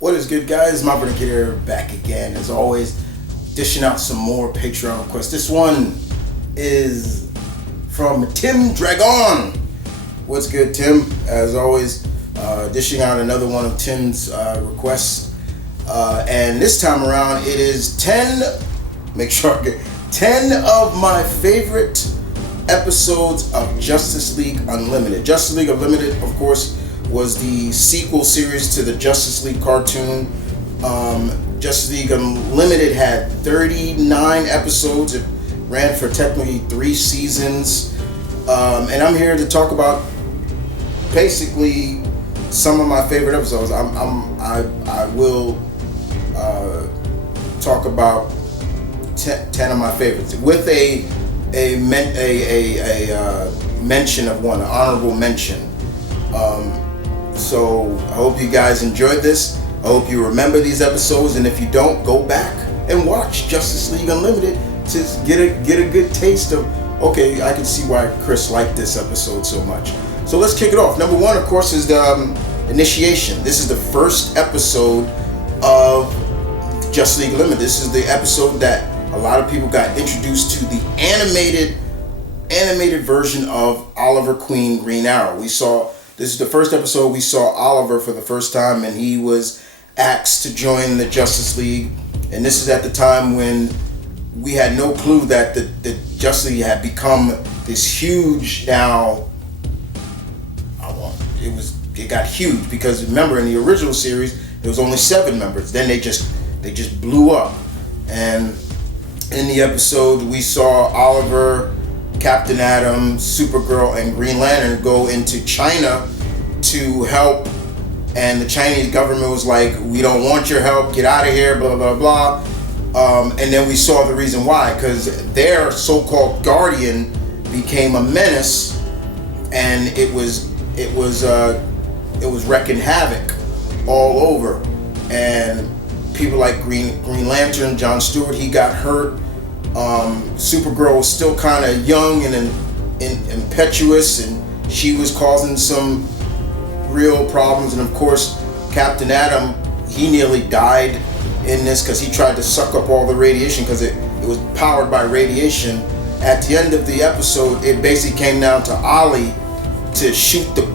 What is good, guys? M.V.K here, back again as always, dishing out some more Patreon requests. This one is from Tim Dragon. What's good, Tim? As always, dishing out another one of Tim's requests, and this time around it is 10. Make sure I get 10 of my favorite episodes of Justice League Unlimited. Justice League Unlimited, of course, was the sequel series to the Justice League cartoon. Justice League Unlimited had 39 episodes. It ran for technically 3 seasons. And I'm here to talk about basically some of my favorite episodes. I will talk about 10 of my favorites with a mention of one, an honorable mention. So I hope you guys enjoyed this. I hope you remember these episodes, and if you don't, go back and watch Justice League Unlimited to get a good taste of, okay, I can see why Chris liked this episode so much. So let's kick it off. Number one, of course, is the initiation. This is the first episode of Justice League Unlimited. This is the episode that a lot of people got introduced to the animated version of Oliver Queen Green Arrow. This is the first episode we saw Oliver for the first time, and he was asked to join the Justice League. And this is at the time when we had no clue that the Justice League had become this huge now. It got huge because remember in the original series there was only 7 members. Then they just blew up. And in the episode we saw Oliver, Captain Atom, Supergirl, and Green Lantern go into China to help, and the Chinese government was like, we don't want your help, get out of here, blah blah blah. And then we saw the reason why, because their so-called guardian became a menace, and it was wreaking havoc all over, and people like Green Lantern, John Stewart, he got hurt. Supergirl was still kind of young and impetuous, and she was causing some real problems. And of course, Captain Atom, he nearly died in this because he tried to suck up all the radiation because it was powered by radiation. At the end of the episode, it basically came down to Ollie to shoot the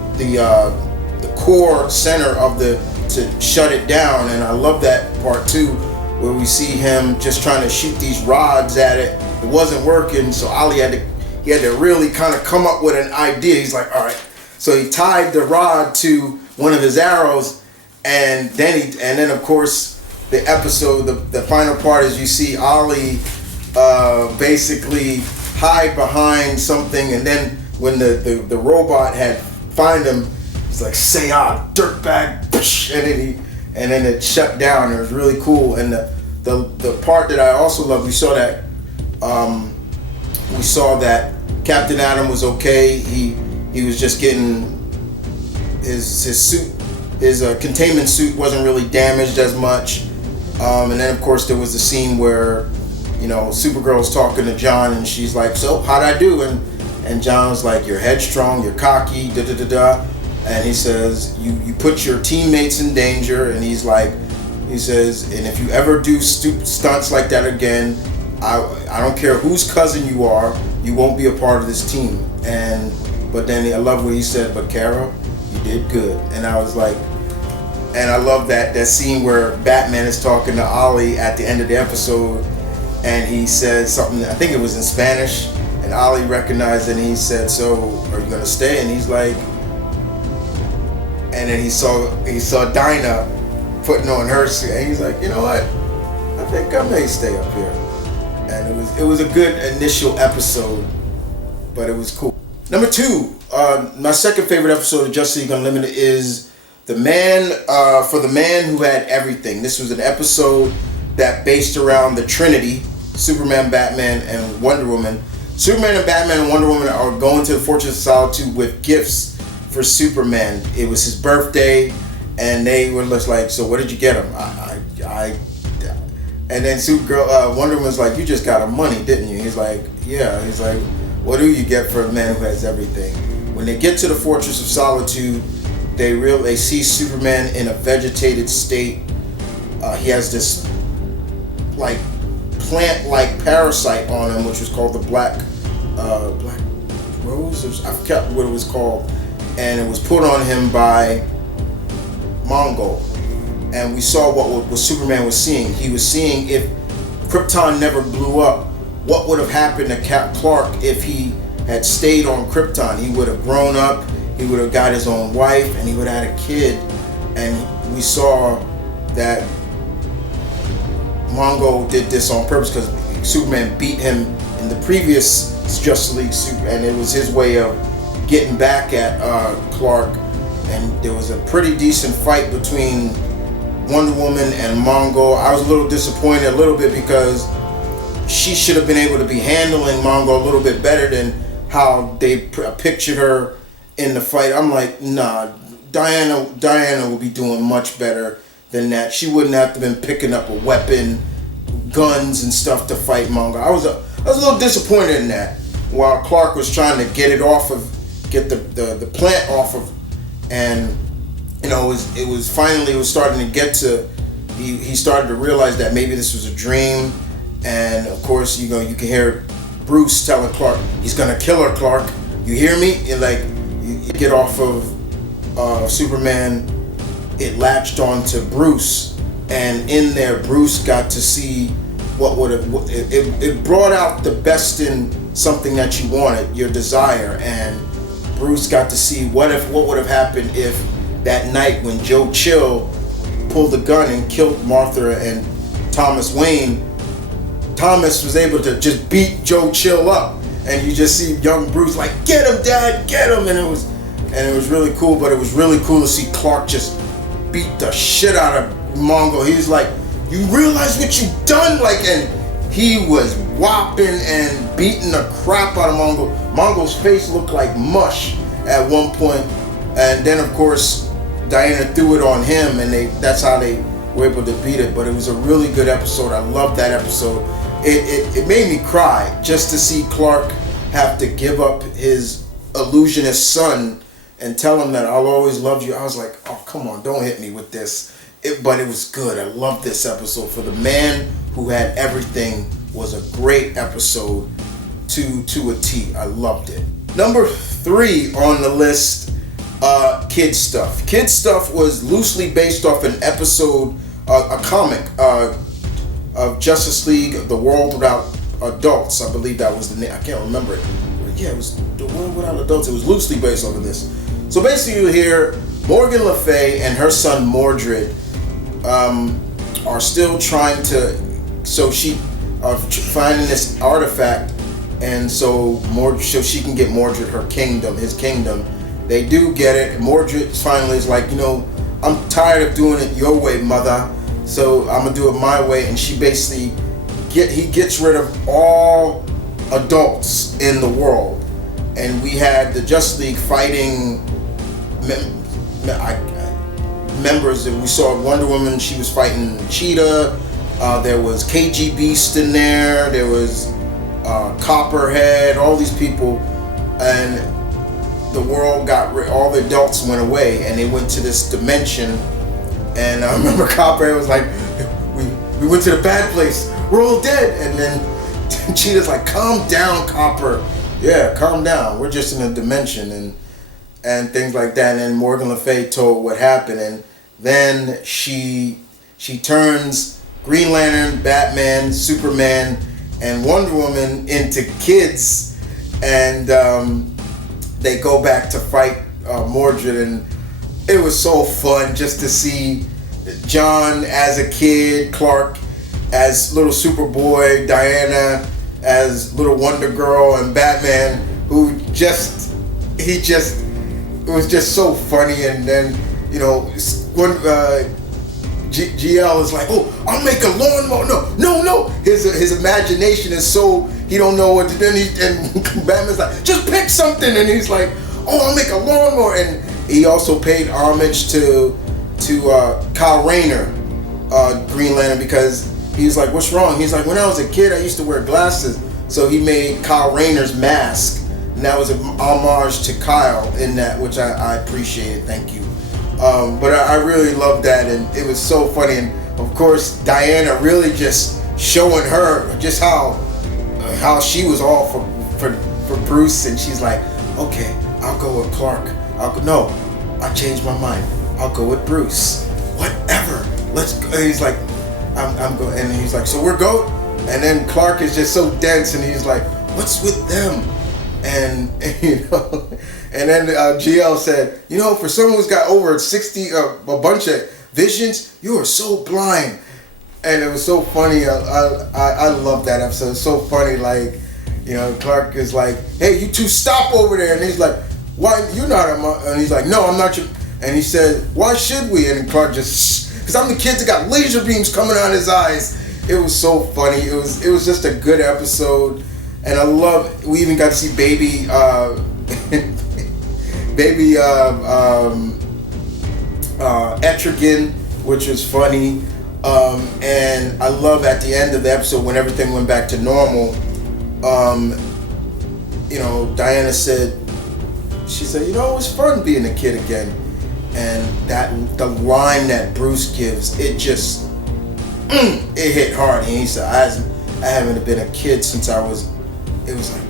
core center of to shut it down. And I love that part too, where we see him just trying to shoot these rods at it. It wasn't working, so Ollie had to really kind of come up with an idea. He's like, all right. So he tied the rod to one of his arrows, and then of course the episode, the final part is you see Ollie basically hide behind something, and then when the robot had find him, he's like, say dirtbag, and then it shut down. It was really cool. And the part that I also love, we saw that Captain Atom was okay. He was just getting his suit, his containment suit wasn't really damaged as much. And then of course there was the scene where, Supergirl's talking to John, and she's like, so how'd I do? And John was like, you're headstrong, you're cocky, da da da da. And he says, you put your teammates in danger. And he says, and if you ever do stupid stunts like that again, I don't care whose cousin you are, you won't be a part of this team. But then I love what he said, but Carol, you did good. And I was like, and I love that scene where Batman is talking to Ollie at the end of the episode, and he said something, I think it was in Spanish, and Ollie recognized it, and he said, so are you gonna stay? And he's like, and then he saw Dinah putting on her suit, and he's like, you know what? I think I may stay up here. And it was a good initial episode, but it was cool. Number 2, my second favorite episode of Justice League Unlimited is the man who had everything. This was an episode that based around the Trinity, Superman, Batman, and Wonder Woman. Superman and Batman and Wonder Woman are going to the Fortress of Solitude with gifts for Superman. It was his birthday, and they were just like, so what did you get him? And then Supergirl, Wonder Woman's like, you just got him money, didn't you? He's like, yeah. He's like, what do you get for a man who has everything? When they get to the Fortress of Solitude, they see Superman in a vegetated state he has this like plant-like parasite on him, which was called the black rose. I forgot what it was called, and it was put on him by Mongo. And we saw what Superman was seeing. He was seeing if Krypton never blew up, what would have happened to Clark if he had stayed on Krypton. He would have grown up, he would have got his own wife, and he would have had a kid. And we saw that Mongo did this on purpose because Superman beat him in the previous Justice League, and it was his way of getting back at Clark. And there was a pretty decent fight between Wonder Woman and Mongo. I was a little disappointed a little bit because she should have been able to be handling Mongo a little bit better than how they pictured her in the fight. I'm like, nah, Diana will be doing much better than that. She wouldn't have to been picking up a weapon, guns and stuff to fight Mongo. I was a little disappointed in that. While Clark was trying to get the plant off of, and you know, it was starting to get to, he started to realize that maybe this was a dream. And of course, you can hear Bruce telling Clark, he's gonna kill her, Clark. You hear me? And like, you get off of Superman, it latched on to Bruce, and in there, Bruce got to see it brought out the best in something that you wanted, your desire, and Bruce got to see what would have happened if that night when Joe Chill pulled the gun and killed Martha and Thomas Wayne, Thomas was able to just beat Joe Chill up, and you just see young Bruce like, get him, Dad, get him, and it was really cool. But it was really cool to see Clark just beat the shit out of Mongo. He was like, you realize what you done? Like, and he was whopping and beating the crap out of Mongo. Mongo's face looked like mush at one point, and then of course Diana threw it on him, and that's how they were able to beat it. But it was a really good episode. I loved that episode. It made me cry just to see Clark have to give up his illusionist son and tell him that I'll always love you. I was like, oh, come on, don't hit me with this. But it was good. I loved this episode. For the man who had everything, was a great episode to a T. I loved it. Number 3 on the list, Kid Stuff. Kid Stuff was loosely based off an episode, a comic of Justice League, The World Without Adults. I believe that was the name. I can't remember it. But yeah, it was The World Without Adults. It was loosely based off of this. So basically you hear Morgan Le Fay and her son Mordred are still trying to, finding this artifact, and so she can get Mordred her kingdom, his kingdom. They do get it. Mordred finally is like, I'm tired of doing it your way, mother, so I'm gonna do it my way. And she basically he gets rid of all adults in the world. And we had the Justice League fighting members, and we saw Wonder Woman, she was fighting Cheetah, there was KG Beast in there, there was Copperhead, all these people, and the world all the adults went away, and they went to this dimension. And I remember Copperhead was like, we went to the bad place, we're all dead. And then Cheetah's like, calm down, Copper. Yeah, calm down, we're just in a dimension, and things like that. And then Morgan Le Fay told what happened, and then she turns Green Lantern, Batman, Superman, and Wonder Woman into kids, and they go back to fight Mordred. And it was so fun just to see John as a kid, Clark as little Superboy, Diana as little Wonder Girl, and Batman, who it was just so funny. And then, when GL is like, oh, I'll make a lawnmower. No. His imagination is so, he don't know what to do. And Batman's like, just pick something. And he's like, oh, I'll make a lawnmower. And he also paid homage to Kyle Rayner, Green Lantern, because he's like, what's wrong? He's like, when I was a kid, I used to wear glasses. So he made Kyle Rayner's mask. And that was an homage to Kyle in that, which I appreciated. Thank you. But I really loved that, and it was so funny. And of course, Diana really just showing her just how she was all for Bruce, and she's like, okay, I'll go with Clark. No, I changed my mind. I'll go with Bruce. Whatever. Let's go. And he's like, I'm going. And he's like, so we're going. And then Clark is just so dense, and he's like, what's with them? And and then GL said, for someone who's got over 60, a bunch of visions, you are so blind. And it was so funny. I love that episode. It's so funny. Like, Clark is like, hey, you two stop over there. And he's like, why? You're not and he's like, no, I'm not your. And he said, why should we? And Clark just, because I'm the kid that got laser beams coming out of his eyes. It was so funny. It was just a good episode. And I love, we even got to see baby Etrigan, which was funny. And I love at the end of the episode when everything went back to normal, Diana said, it was fun being a kid again. And the line that Bruce gives, it just, it hit hard. And he said, I haven't been a kid since it was like,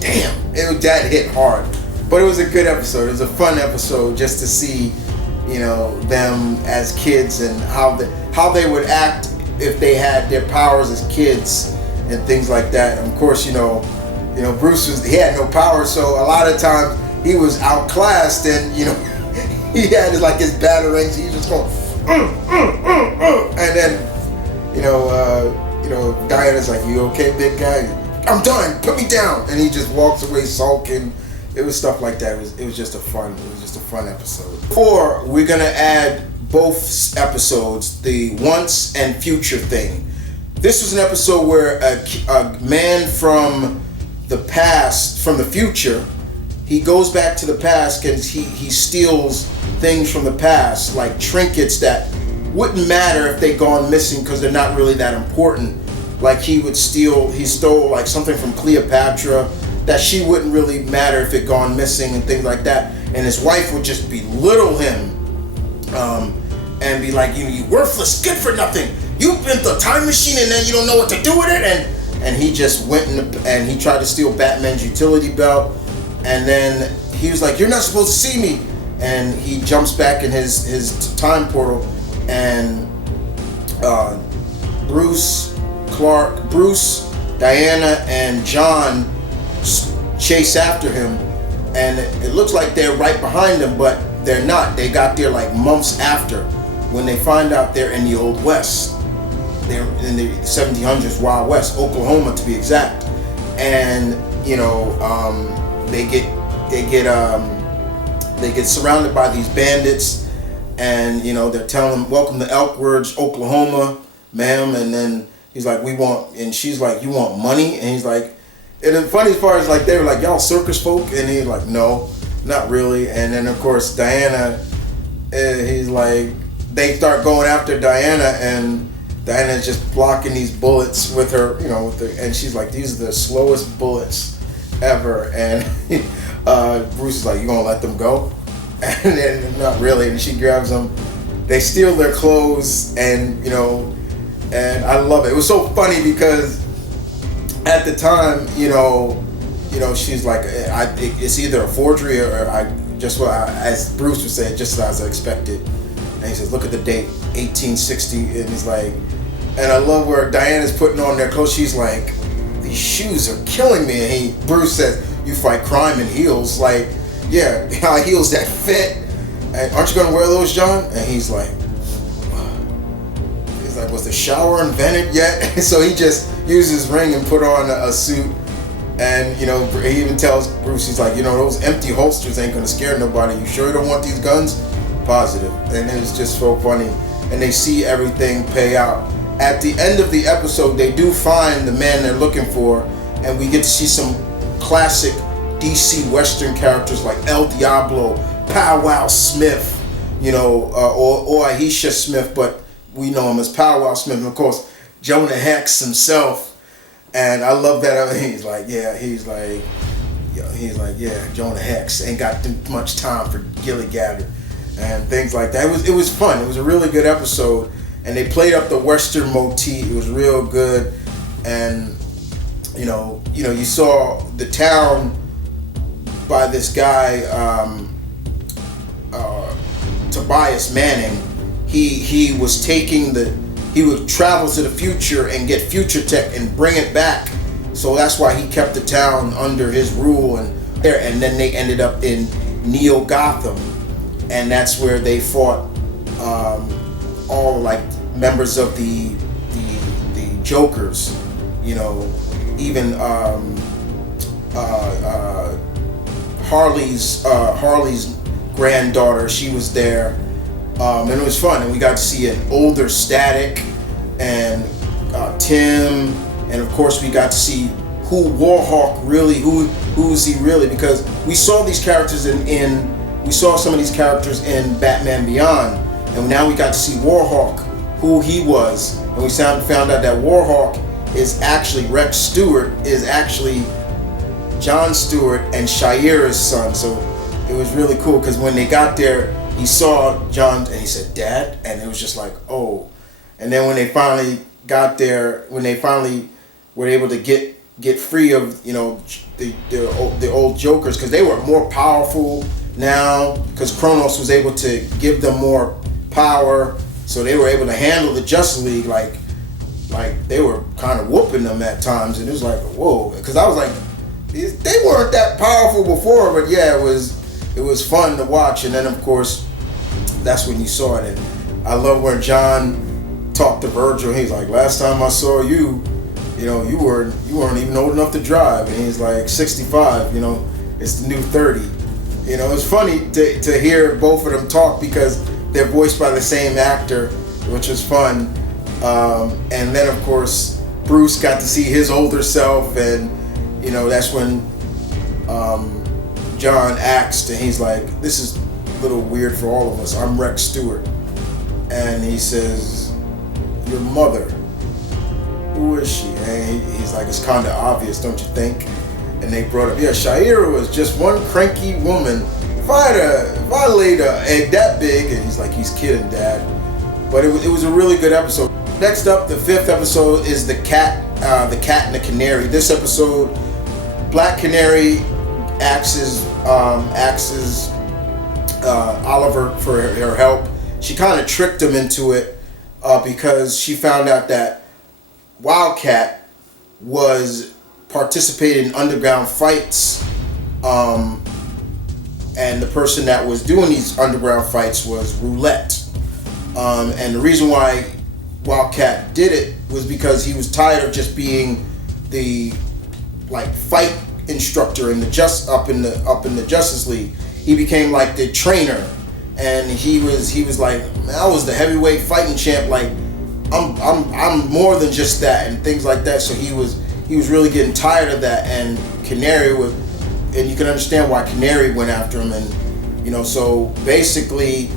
damn, that hit hard. But it was a good episode. It was a fun episode just to see, them as kids and how they would act if they had their powers as kids and things like that. And of course, Bruce he had no power, so a lot of times he was outclassed, and he had his batarangs. He was just going, and then Diana's like, you okay, big guy? I'm done. Put me down. And he just walks away sulking. It was stuff like that. It was just a fun episode. Or we're gonna add both episodes, the once and future thing. This was an episode where a man from the past, from the future, he goes back to the past and he steals things from the past, like trinkets that wouldn't matter if they gone missing because they're not really that important. Like he stole like something from Cleopatra that she wouldn't really matter if it gone missing and things like that. And his wife would just belittle him and be like, you worthless, good for nothing. You built a time machine and then you don't know what to do with it. And he just went and he tried to steal Batman's utility belt. And then he was like, you're not supposed to see me. And he jumps back in his time portal, and Bruce, Diana, and John chase after him, and it looks like they're right behind him, but they're not. They got there like months after, when they find out they're in the Old West. They're in the 1700s, Wild West, Oklahoma to be exact. And they get surrounded by these bandits, and they're telling them, welcome to Elk Ridge, Oklahoma, ma'am. And then he's like, and she's like, you want money? And he's like, and the funniest part is like, they were like, y'all circus folk? And he's like, no, not really. And then of course Diana, he's like, they start going after Diana, and Diana's just blocking these bullets with her, and she's like, these are the slowest bullets ever. And Bruce is like, you gonna let them go? And then not really. And she grabs them. They steal their clothes, and and I love it. It was so funny because at the time, she's like, it's either a forgery or as Bruce would say, just as I expected. And he says, look at the date, 1860. And he's like, and I love where Diana's putting on their clothes. She's like, these shoes are killing me. And Bruce says, you fight crime in heels. Like, yeah, high heels that fit. And aren't you gonna wear those, John? And he's like, was the shower invented yet? So he just used his ring and put on a suit. And he even tells Bruce, he's like, those empty holsters ain't gonna scare nobody. You sure you don't want these guns? Positive. And it was just so funny. And they see everything pay out. At the end of the episode, they do find the man they're looking for, and we get to see some classic DC Western characters like El Diablo, Pow Wow Smith, or Aisha Smith, but we know him as Pow Wow Smith, and of course Jonah Hex himself. And I love that. He's like, Jonah Hex ain't got too much time for Gilly Gabbard and things like that. It was fun. It was a really good episode, and they played up the Western motif. It was real good, and you saw the town by this guy Tobias Manning. He would travel to the future and get future tech and bring it back. So that's why he kept the town under his rule, and then they ended up in Neo Gotham, and that's where they fought all like members of the Jokers, even Harley's granddaughter. She was there, and it was fun. And we got to see an older Static and Tim, and of course we got to see who Warhawk really, who is he really? Because we saw these characters we saw some of these characters in Batman Beyond, and now we got to see Warhawk, who he was, and we found out that Warhawk is actually Rex Stewart, is actually John Stewart and Shayera's son. So it was really cool because when they got there, he saw John and he said, "Dad," and it was just like, oh. And then when they finally got there, when they finally were able to get free of the old Jokers, because they were more powerful now, because Kronos was able to give them more power, so they were able to handle the Justice League like they were kind of whooping them at times, and it was like, whoa, because I was like, they weren't that powerful before, but yeah, it was fun to watch. And then of course that's when you saw it. And I love when John talked to Virgil. He's like, last time I saw you, you weren't even old enough to drive, and he's like 65. It's the new 30. It's funny to hear both of them talk because they're voiced by the same actor, which was fun. And then of course Bruce got to see his older self, and that's when John asked, and he's like, this is a little weird for all of us. I'm Rex Stewart. And he says, your mother, who is she? And he's like, it's kind of obvious, don't you think? And they brought up, yeah, Shayera was just one cranky woman. If I laid an egg that big, and he's like, he's kidding, Dad. But it was a really good episode. Next up, the 5th episode is the Cat and the Canary. This episode, Black Canary axes Oliver for her help. She kind of tricked him into it because she found out that Wildcat was participating in underground fights, and the person that was doing these underground fights was Roulette. And the reason why Wildcat did it was because he was tired of just being the fight instructor in the Justice League. He became like the trainer, and he was like, man, I was the heavyweight fighting champ. Like I'm more than just that, and things like that. So he was really getting tired of that, and Canary would, and you can understand why Canary went after him, and so basically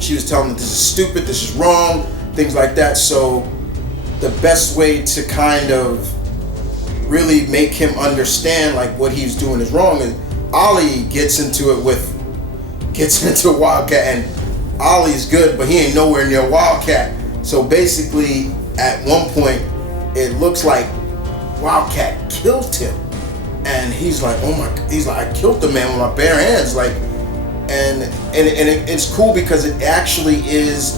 she was telling him this is stupid, this is wrong, things like that. So the best way to kind of really make him understand like what he's doing is wrong is Ollie gets into Wildcat, and Ollie's good, but he ain't nowhere near Wildcat. So basically at one point it looks like Wildcat killed him, and he's like, I killed the man with my bare hands, like, and it's cool because it actually is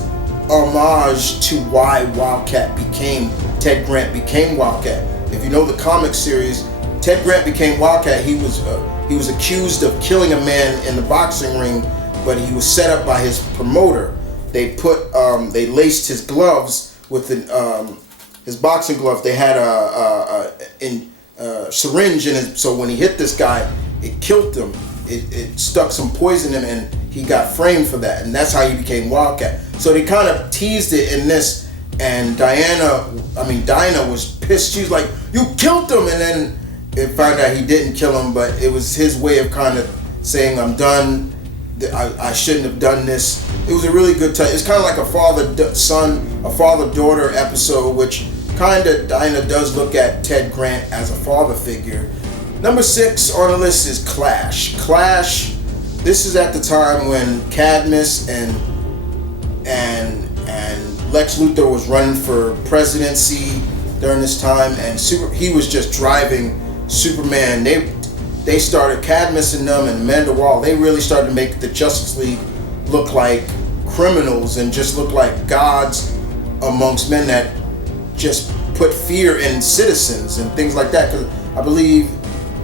homage to why Ted Grant became Wildcat. If you know the comic series, Ted Grant became Wildcat. He was accused of killing a man in the boxing ring, but he was set up by his promoter. They laced his gloves with his boxing gloves. They had a syringe in it, so when he hit this guy, it killed him. It stuck some poison in him, and he got framed for that, and that's how he became Wildcat. So they kind of teased it in this, and Dinah was pissed. She was like, you killed him, and then it found out he didn't kill him, but it was his way of kind of saying, I'm done, I shouldn't have done this. It was a really good time. It's kind of like a father-son, a father-daughter episode, which kind of Dinah does look at Ted Grant as a father figure. Number 6 on the list is Clash. Clash, this is at the time when Cadmus and Lex Luthor was running for presidency during this time, and he was just driving Superman. They started, Cadmus and them and Amanda Waller, they really started to make the Justice League look like criminals and just look like gods amongst men that just put fear in citizens and things like that. Because I believe,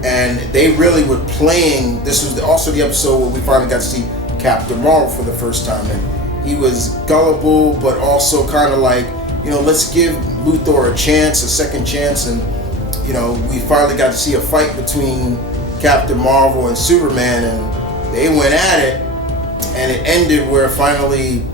and they really were playing, this was also the episode where we finally got to see Captain Marvel for the first time, and he was gullible but also kind of like, let's give Luthor a chance, a second chance. And we finally got to see a fight between Captain Marvel and Superman, and they went at it, and it ended where finally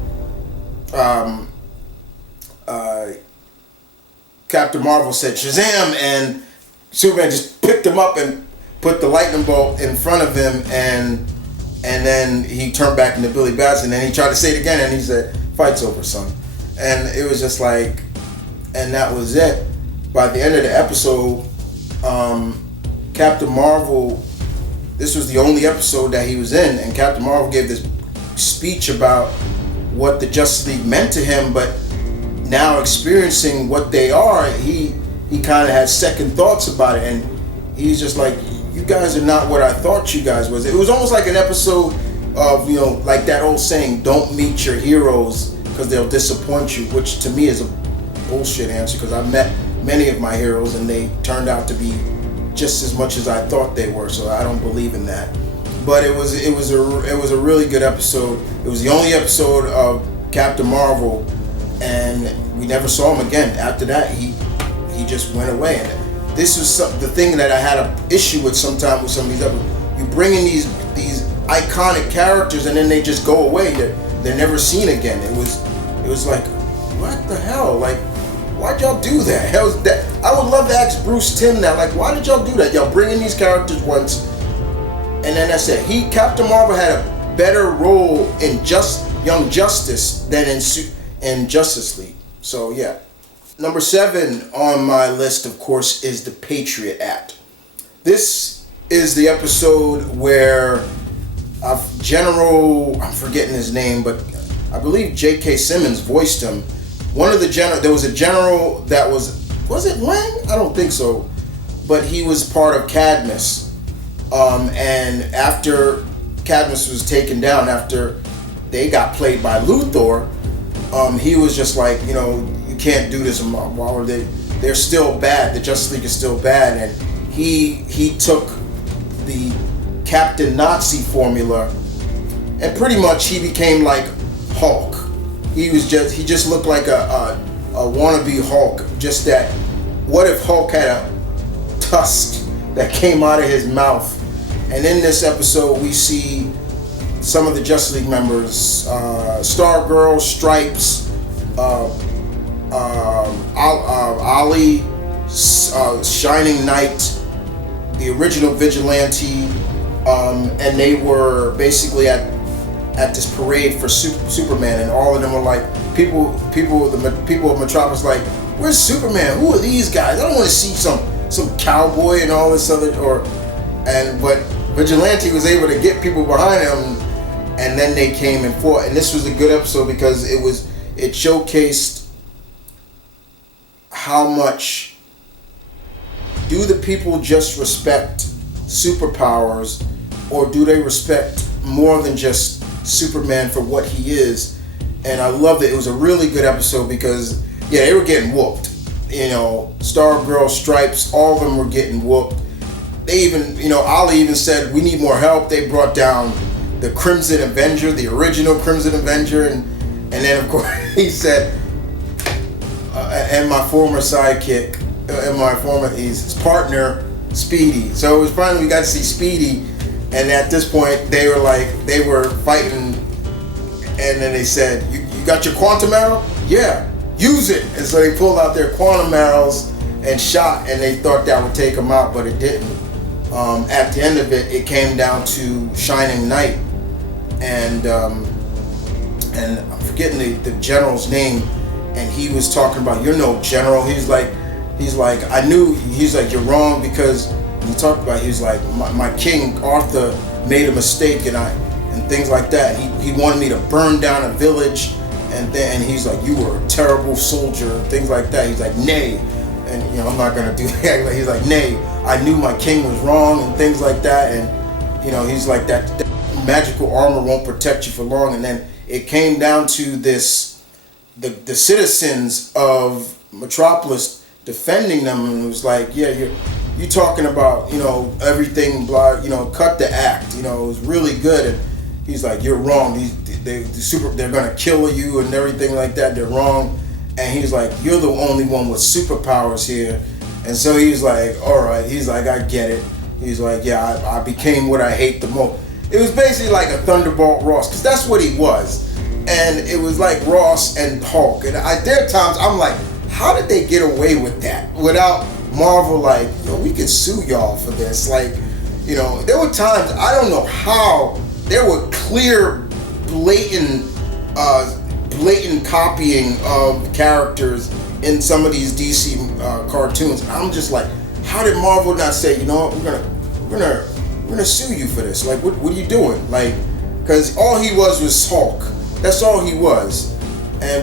Captain Marvel said Shazam, and Superman just picked him up and put the lightning bolt in front of him, and then he turned back into Billy Batson, and then he tried to say it again, and he said, "Fight's over, son." And it was just like, and that was it. By the end of the episode, Captain Marvel, this was the only episode that he was in, and Captain Marvel gave this speech about what the Justice League meant to him, but now experiencing what they are, he kind of had second thoughts about it, and he's just like, you guys are not what I thought you guys was. It was almost like an episode of, like that old saying, don't meet your heroes because they'll disappoint you, which to me is a bullshit answer, because I've met many of my heroes and they turned out to be just as much as I thought they were, so I don't believe in that. But it was a really good episode. It was the only episode of Captain Marvel, and we never saw him again. After that, he just went away. And this was the thing that I had an issue with sometimes with some of these episodes. You bring in these iconic characters and then they just go away. They're never seen again. It was like, what the hell? Like, why'd y'all do that? I would love to ask Bruce Timm that. Like, why did y'all do that? Y'all bring in these characters once, and then that's it. Captain Marvel had a better role in Young Justice than in Justice League. So yeah. Number 7 on my list, of course, is the Patriot Act. This is the episode where General, I'm forgetting his name, but I believe J.K. Simmons voiced him. There was a general that was it Lang? I don't think so. But he was part of Cadmus. And after Cadmus was taken down, after they got played by Luthor, he was just like, you can't do this. While they're still bad. The Justice League is still bad. And he took the Captain Nazi formula, and pretty much he became like Hulk. He just looked like a wannabe Hulk. Just that, what if Hulk had a tusk that came out of his mouth? And in this episode, we see some of the Justice League members: Stargirl, Stripes, Ali, Shining Knight, the original Vigilante, and they were basically at this parade for Superman, and all of them were like, people of Metropolis like, where's Superman? Who are these guys? I don't want to see some cowboy and all this other but Vigilante was able to get people behind him, and then they came and fought. And this was a good episode because it showcased how much do the people just respect superpowers, or do they respect more than just Superman for what he is. And I loved it. It was a really good episode because they were getting whooped. Stargirl, Stripes, all of them were getting whooped. They even, Ali even said, we need more help. They brought down the Crimson Avenger, the original Crimson Avenger, and then of course he said, and my former sidekick, his partner, Speedy. So it was finally we got to see Speedy, and at this point they were fighting, and then they said, you got your quantum arrow? Yeah, use it. And so they pulled out their quantum arrows and shot, and they thought that would take them out, but it didn't. At the end of it, it came down to Shining Knight, and I'm forgetting the general's name, and he was talking about, you're no general. He's like, I knew. He's like, you're wrong, because he talked about, he's like, my king Arthur made a mistake, and things like that. He wanted me to burn down a village, and he's like, you were a terrible soldier, things like that. He's like, nay. And I'm not gonna do that. He's like, nay, I knew my king was wrong and things like that. And he's like, that magical armor won't protect you for long. And then it came down to this, the citizens of Metropolis defending them, and it was like, yeah, you talking about everything, blah, cut the act. It was really good. And he's like, you're wrong. They're gonna kill you and everything like that. They're wrong. And he's like, you're the only one with superpowers here. And so he's like, all right. He's like, I get it. He's like, yeah, I became what I hate the most. It was basically like a Thunderbolt Ross, because that's what he was. And it was like Ross and Hulk. And there are times I'm like, how did they get away with that without Marvel like, we could sue y'all for this? Like, there were times, I don't know how, there were clear, blatant copying of characters in some of these DC cartoons. I'm just like, how did Marvel not say, we're gonna sue you for this? Like, what are you doing? Like, because all he was Hulk. That's all he was.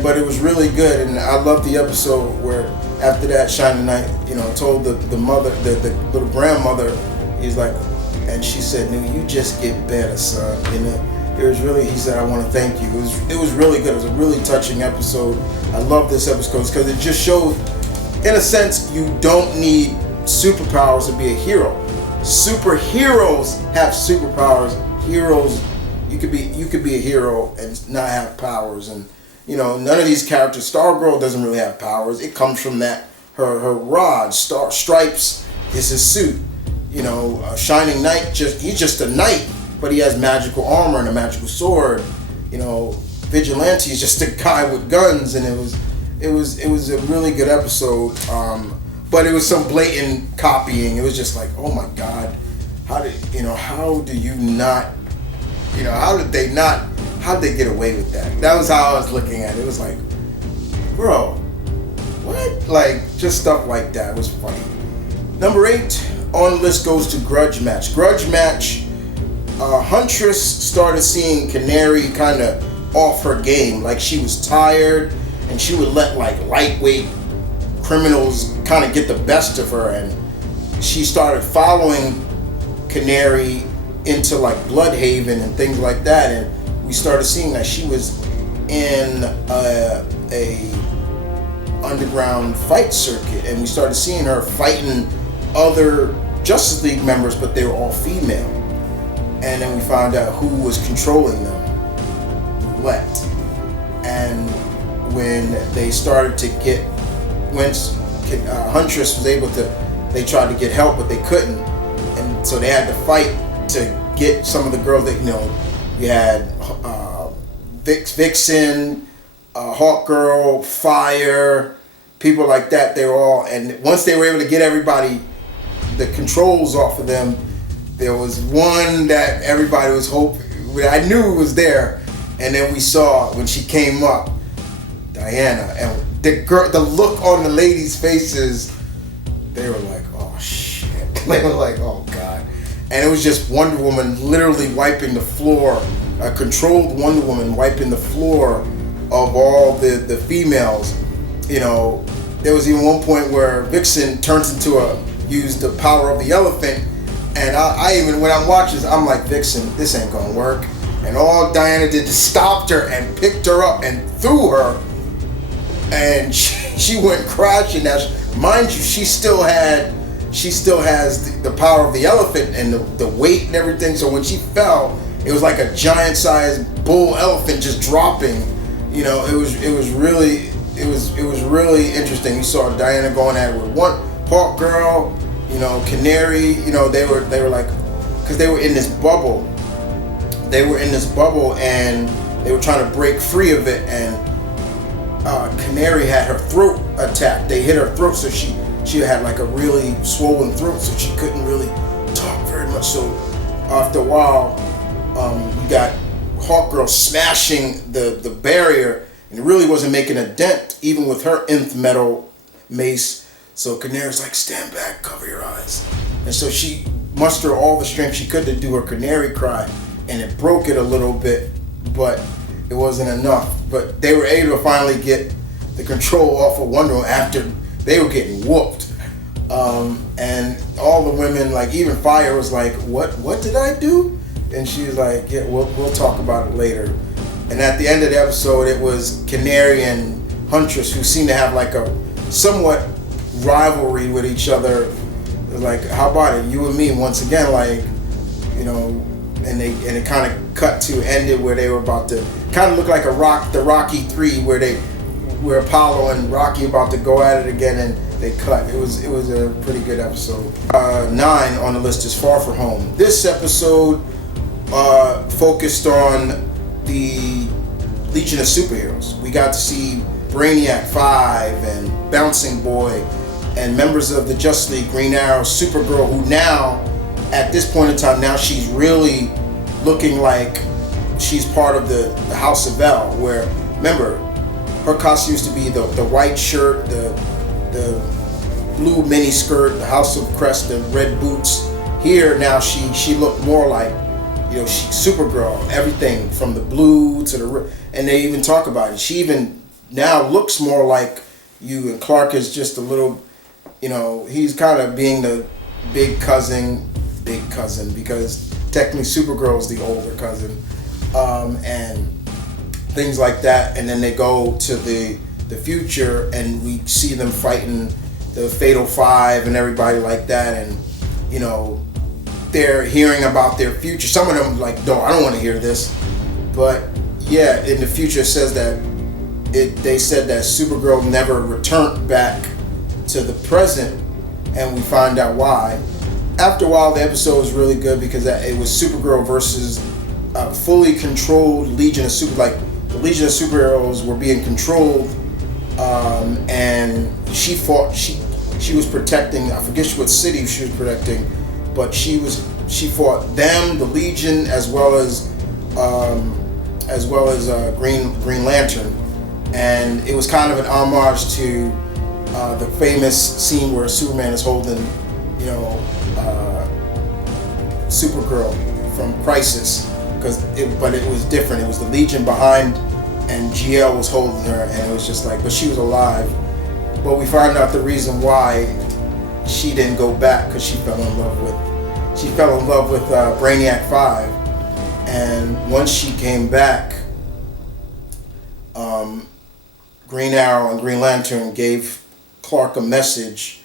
But it was really good, and I love the episode where after that, Shining Knight, told the mother, the little grandmother, he's like, and she said, "No, you just get better, son." It was really, he said, I want to thank you. It was really good. It was a really touching episode. I love this episode because it just showed, in a sense, you don't need superpowers to be a hero. Superheroes have superpowers. Heroes, you could be a hero and not have powers. And none of these characters. Stargirl doesn't really have powers. It comes from that her rod. Stripes is his suit. Shining Knight he's just a knight. But he has magical armor and a magical sword. Vigilante is just a guy with guns, and it was a really good episode. But it was some blatant copying. It was just like, oh my God, how did they get away with that? That was how I was looking at it. It was like, bro, what? Like, just stuff like that. It was funny. Number 8 on the list goes to Grudge Match. Grudge Match. Huntress started seeing Canary kind of off her game. Like, she was tired, and she would let like lightweight criminals kind of get the best of her, and she started following Canary into like Bloodhaven and things like that, and we started seeing that she was in a underground fight circuit, and we started seeing her fighting other Justice League members, but they were all female. And then we found out who was controlling them, Roulette. And when they started to when Huntress was able to, they tried to get help, but they couldn't. And so they had to fight to get some of the girls that, you had Vixen, Hawkgirl, Fire, people like that. They were all, and once they were able to get everybody, the controls off of them, there was one that everybody was hoping, I knew it was there, and then we saw when she came up, Diana, and the look on the ladies' faces, they were like, oh shit. They were like, oh God. And it was just Wonder Woman literally wiping the floor, a controlled Wonder Woman wiping the floor of all the females. There was even one point where Vixen turns used the power of the elephant. And I even, when I'm watching this, I'm like, Vixen, this ain't gonna work. And all Diana did is stopped her and picked her up and threw her. And she went crashing. Now, mind you, she still has the power of the elephant and the weight and everything. So when she fell, it was like a giant-sized bull elephant just dropping. It was really interesting. You saw Diana going at it with one Hawk Girl. Canary, they were like, because they were in this bubble. They were in this bubble and they were trying to break free of it, and Canary had her throat attacked. They hit her throat, so she had like a really swollen throat, so she couldn't really talk very much. So after a while, you got Hawkgirl smashing the barrier, and it really wasn't making a dent, even with her nth metal mace. So Canary's like, stand back, cover your eyes. And so she mustered all the strength she could to do her Canary cry, and it broke it a little bit, but it wasn't enough. But they were able to finally get the control off of Wonder Woman after they were getting whooped. And all the women, like even Fire was like, what did I do? And she was like, yeah, we'll talk about it later. And at the end of the episode, it was Canary and Huntress, who seemed to have like a somewhat rivalry with each other. It was like, how about it, you and me once again, like, you know, and it kind of cut to ended where they were about to kind of look like the Rocky 3, where Apollo and Rocky about to go at it again, and they cut. It was a pretty good episode. 9 on the list is Far From Home. This episode focused on the Legion of Superheroes. We got to see Brainiac 5 and Bouncing Boy and members of the Justice League, Green Arrow, Supergirl, who now, at this point in time, now she's really looking like she's part of the House of El, where, remember, her costume used to be the white shirt, the blue mini skirt, the House of Crest, the red boots. Here now she looked more like, you know, she Supergirl, everything from the blue to the, and they even talk about it. She even now looks more like you, and Clark is just a little, you know, he's kind of being the big cousin, because technically Supergirl is the older cousin, and things like that. And then they go to the future, and we see them fighting the Fatal Five and everybody like that, and you know, they're hearing about their future. Some of them like, no, I don't want to hear this. But yeah, in the future it says that they said that Supergirl never returned back to the present, and we find out why. After a while, the episode was really good because it was Supergirl versus a fully controlled Legion of the Legion of Superheroes were being controlled, and she fought. She was protecting. I forget what city she was protecting, but she fought them, the Legion, as well as Green Lantern, and it was kind of an homage to the famous scene where Superman is holding, you know, Supergirl from Crisis, but it was different. It was the Legion behind, and GL was holding her, and it was just like, but she was alive. But we found out the reason why she didn't go back, because she fell in love with Brainiac 5, and once she came back, Green Arrow and Green Lantern gave Clark a message,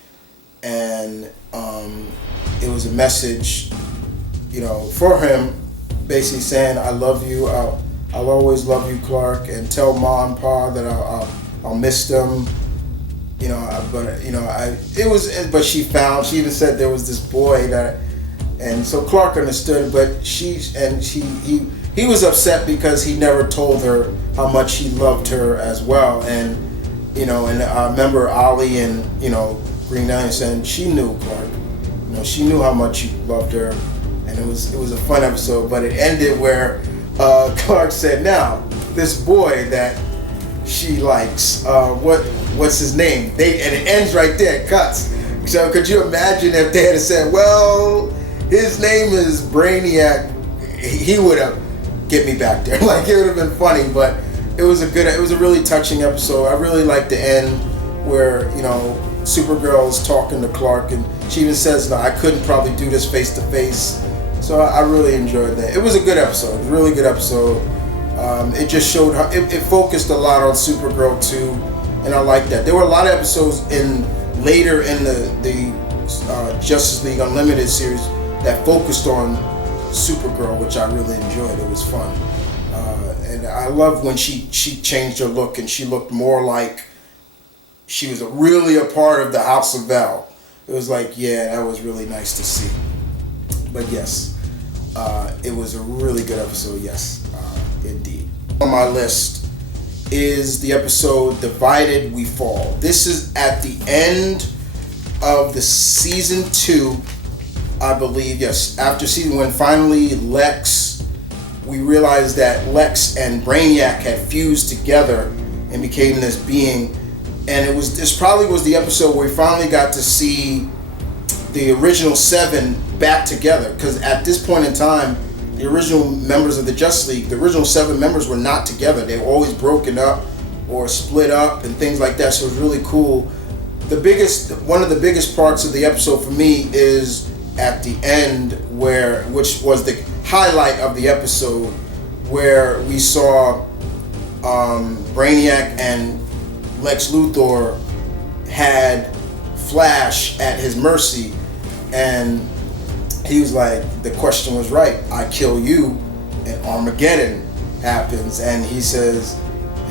and it was a message, you know, for him, basically saying, "I love you. I'll always love you, Clark, and tell Ma and Pa that I'll miss them." You know, but she even said there was this boy that, and so Clark understood, but he was upset because he never told her how much he loved her as well, and you know, and I remember Ollie and, you know, Green Lantern saying she knew, Clark, you know, she knew how much you loved her, and it was a fun episode. But it ended where Clark said, "Now this boy that she likes, what's his name?" And it ends right there. It cuts. So could you imagine if they had said, "Well, his name is Brainiac," he would have get me back there. Like, it would have been funny, but it was a really touching episode. I really liked the end where, you know, Supergirl's talking to Clark, and she even says, "No, I couldn't probably do this face to face." So I really enjoyed that. It was a good episode, a really good episode. It just showed how it focused a lot on Supergirl too, and I like that. There were a lot of episodes later in the Justice League Unlimited series that focused on Supergirl, which I really enjoyed. It was fun, and I love when she changed her look and she looked more like she was really a part of the House of El. It was like, yeah, that was really nice to see. But yes, it was a really good episode. Yes, indeed. On my list is the episode "Divided We Fall." This is at the end of the season 2. I believe, yes. After season 1, finally we realized that Lex and Brainiac had fused together and became this being. And this probably was the episode where we finally got to see the original 7 back together. Because at this point in time, the original members of the Justice League, the original 7 members were not together. They were always broken up or split up and things like that. So it was really cool. One of the biggest parts of the episode for me is at the end, which was the highlight of the episode, where we saw Brainiac and Lex Luthor had Flash at his mercy, and he was like, the question was right, I kill you and Armageddon happens. And he says,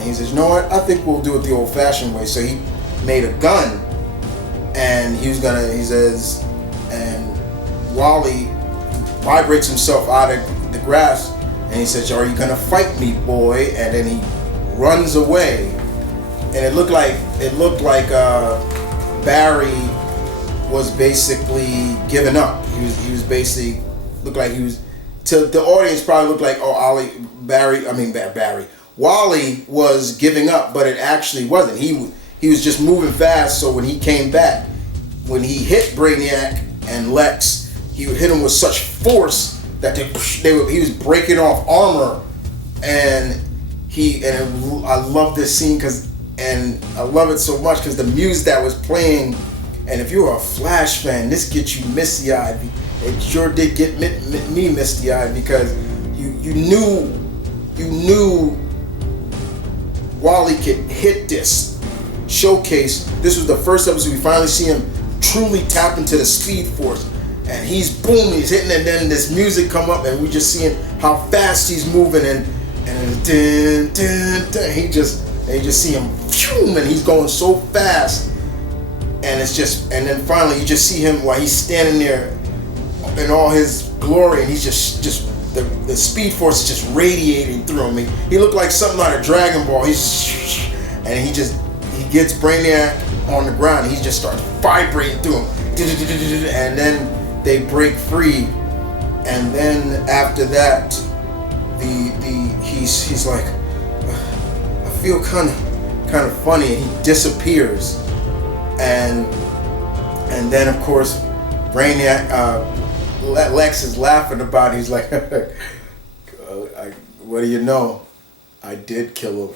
you know what, I think we'll do it the old fashioned way. So he made a gun, and he says, and Wally vibrates himself out of the grass, and he says, are you gonna fight me, boy? And then he runs away, and it looked like Barry was basically giving up. He was basically looked like he was, to the audience probably looked like, Barry Wally was giving up, but it actually wasn't. He was just moving fast. So when he came back, when he hit Brainiac and Lex, he would hit him with such force that he was breaking off armor. And I love this scene and I love it so much because the music that was playing, and if you're a Flash fan, this gets you misty-eyed. It sure did get me misty-eyed, because you knew Wally could hit this showcase. This was the first episode we finally see him truly tap into the Speed Force, and he's hitting, and then this music come up, and we just seeing how fast he's moving, and you just see him, and he's going so fast, and then finally you just see him while he's standing there in all his glory, and he's just the Speed Force is just radiating through him. He looked like something out of Dragon Ball. He gets Brainiac on the ground, and he just starts vibrating through him, and then they break free, and then after that, he's like, I feel kind of funny, and he disappears, and then of course Brainiac, Lex is laughing about it. He's like, what do you know? I did kill him.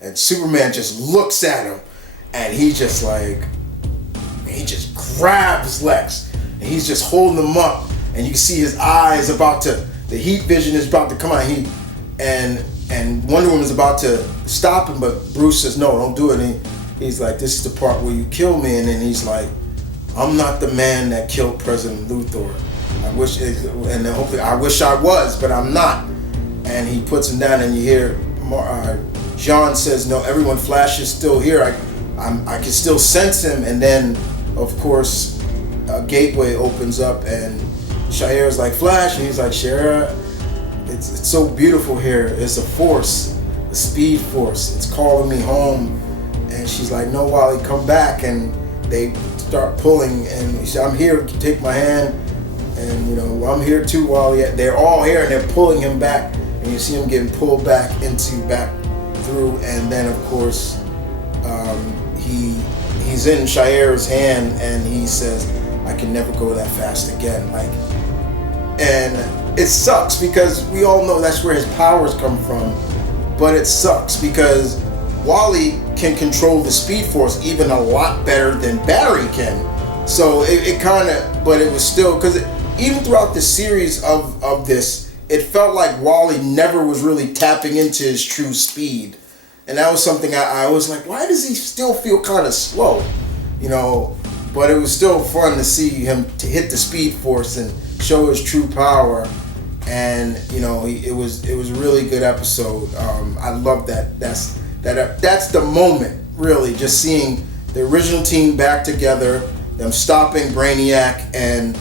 And Superman just looks at him, and he just grabs Lex, and he's just holding him up, and you can see his eyes the heat vision is about to come out. And Wonder Woman's about to stop him, but Bruce says, no, don't do it. And he's like, this is the part where you kill me. And then he's like, I'm not the man that killed President Luthor. I wish I was, but I'm not. And he puts him down, and you hear John says, no, everyone, Flash is still here. I can still sense him. And then, of course, a gateway opens up, and Shayera's like, Flash, and he's like, Shayera, it's so beautiful here. It's a force, a Speed Force. It's calling me home. And she's like, no, Wally, come back. And they start pulling, and he said, I'm here, take my hand. And I'm here too, Wally. They're all here, and they're pulling him back, and you see him getting pulled back through. And then of course he's in Shayera's hand, and he says, I can never go that fast again. And it sucks, because we all know that's where his powers come from, but it sucks because Wally can control the Speed Force even a lot better than Barry can. So but it was still, because even throughout the series of this, it felt like Wally never was really tapping into his true speed. And that was something I was like, why does he still feel kind of slow? But it was still fun to see him to hit the Speed Force and show his true power. And it was a really good episode. I love that. That's the moment, really, just seeing the original team back together, them stopping Brainiac and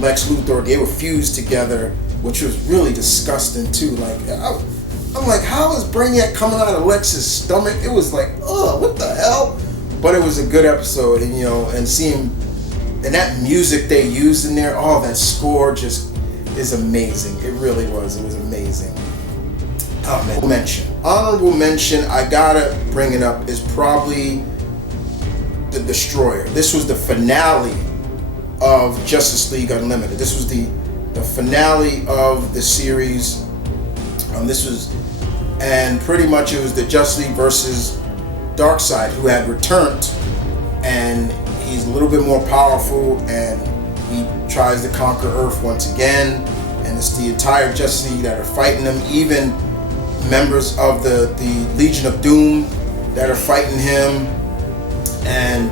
Lex Luthor. They were fused together, which was really disgusting too. I'm like, how is Brainiac coming out of Lex's stomach? It was like, what the hell? But it was a good episode, and seeing, and that music they used in there, that score just is amazing. It really was. It was amazing. Honorable mention, I gotta bring it up, is probably the Destroyer. This was the finale of Justice League Unlimited. This was the the finale of the series. And pretty much it was the Justice League versus Darkseid, who had returned, and he's a little bit more powerful, and he tries to conquer Earth once again. And it's the entire Justice League that are fighting him, even members of the Legion of Doom that are fighting him. And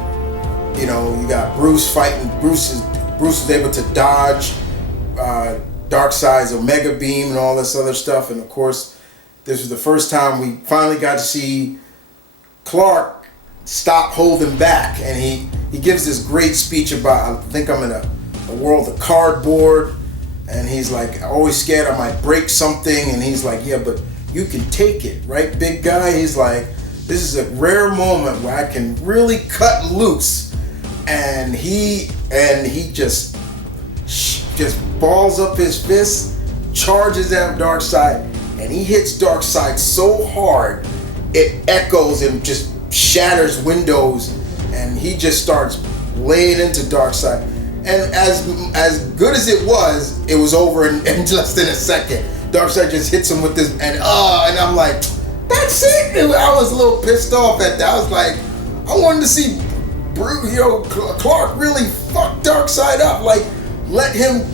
you know, you got Bruce fighting. Bruce is able to dodge Darkseid's Omega Beam and all this other stuff. And of course, this was the first time we finally got to see Clark stop holding back, and he gives this great speech about, I think I'm in a world of cardboard, and he's like, always scared I might break something, and he's like, yeah, but you can take it, right, big guy? He's like, this is a rare moment where I can really cut loose. And he just balls up his fist, charges at Darkseid, and he hits Darkseid so hard it echoes and just shatters windows, and he just starts laying into Darkseid. And as good as it was over in less than a second. Darkseid just hits him with this, and I'm like, that's it. I was a little pissed off at that. I was like, I wanted to see Clark really fuck Darkseid up, like let him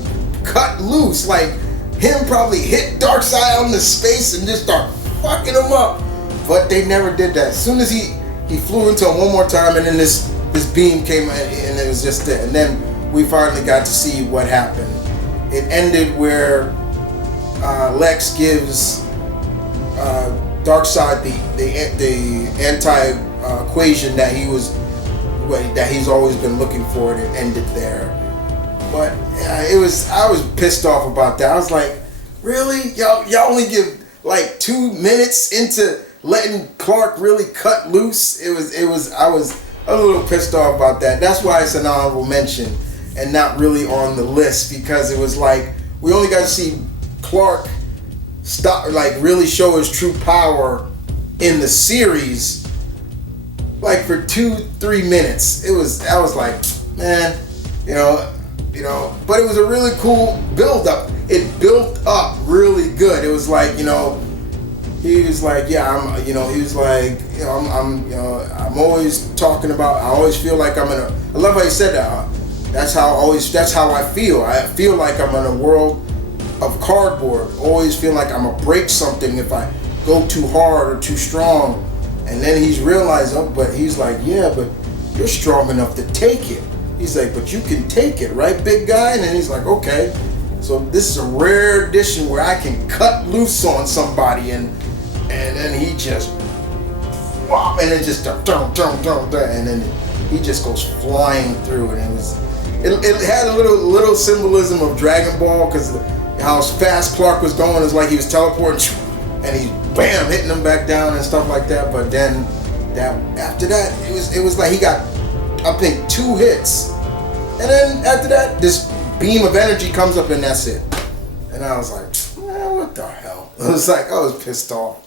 cut loose, like him probably hit Darkseid on the space and just start fucking him up. But they never did that. As soon as he flew into him one more time, and then this beam came, and it was just there. And then we finally got to see what happened. It ended where Lex gives Darkseid the anti-equation that he's always been looking for, and it ended there. But I was pissed off about that. I was like, really? Y'all only give like 2 minutes into letting Clark really cut loose? I was a little pissed off about that. That's why it's an honorable mention and not really on the list, because it was like we only got to see Clark really show his true power in the series like for 2-3 minutes. I was like, man, you know, but it was a really cool build up. It built up really good. It was like, he was like, yeah, I'm always talking about, I always feel like I'm in I love how he said that. That's how I feel. I feel like I'm in a world of cardboard. Always feel like I'm gonna break something if I go too hard or too strong. And then he's realized, but he's like, yeah, but you're strong enough to take it. He's like, but you can take it, right, big guy? And then he's like, okay. So this is a rare edition where I can cut loose on somebody, and then he just, and then just, and then he just goes flying through, and it had a little symbolism of Dragon Ball, because how fast Clark was going is like he was teleporting, and he's bam hitting him back down and stuff like that. But then after that, it was like he got, I think, 2 hits, and then after that, this beam of energy comes up, and that's it. And I was like, man, what the hell? I was pissed off.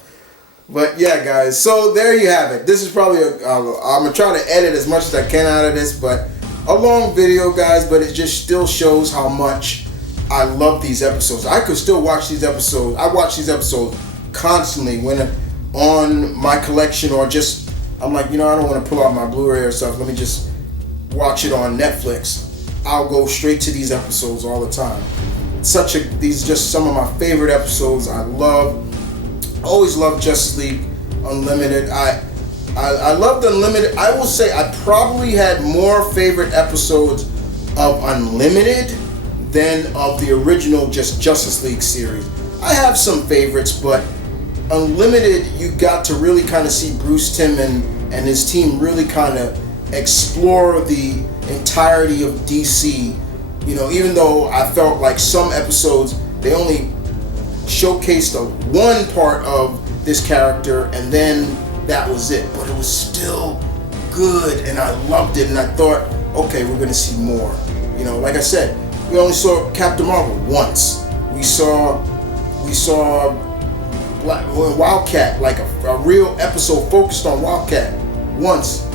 But yeah, guys, so there you have it. This is probably I'm gonna try to edit as much as I can out of this, but a long video, guys, but it just still shows how much I love these episodes. I could still watch these episodes. I watch these episodes constantly when on my collection, or just, I'm like, I don't want to pull out my Blu-ray or stuff. Let me just watch it on Netflix. I'll go straight to these episodes all the time. These are just some of my favorite episodes. I always love Justice League Unlimited. I love the Unlimited. I will say I probably had more favorite episodes of Unlimited than of the original Justice League series. I have some favorites, but Unlimited, you got to really kind of see Bruce Timm and his team really kind of explore the entirety of DC. Even though I felt like some episodes, they only showcased one part of this character, and then that was it. But it was still good, and I loved it, and I thought, okay, we're gonna see more. Like I said, we only saw Captain Marvel once. We saw Wildcat, like a real episode focused on Wildcat once.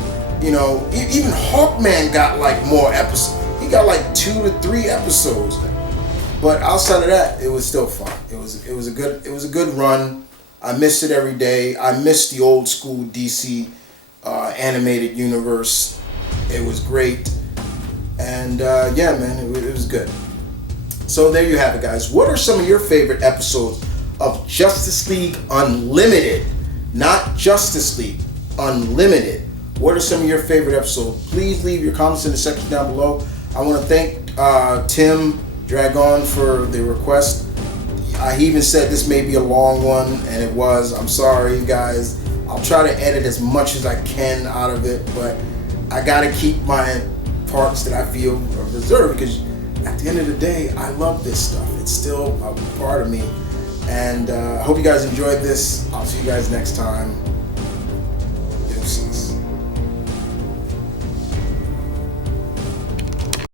Even Hawkman got like more episodes. He got like 2 to 3 episodes. But outside of that, it was still fun. It was a good run. I missed it every day. I missed the old school DC animated universe. It was great, and yeah, man, it was good. So there you have it, guys. What are some of your favorite episodes of Justice League Unlimited? Not Justice League Unlimited. What are some of your favorite episodes? Please leave your comments in the section down below. I want to thank Tim Dragon for the request. He even said this may be a long one, and it was. I'm sorry, guys. I'll try to edit as much as I can out of it, but I gotta keep my parts that I feel are reserved, because at the end of the day, I love this stuff. It's still a part of me. And I hope you guys enjoyed this. I'll see you guys next time.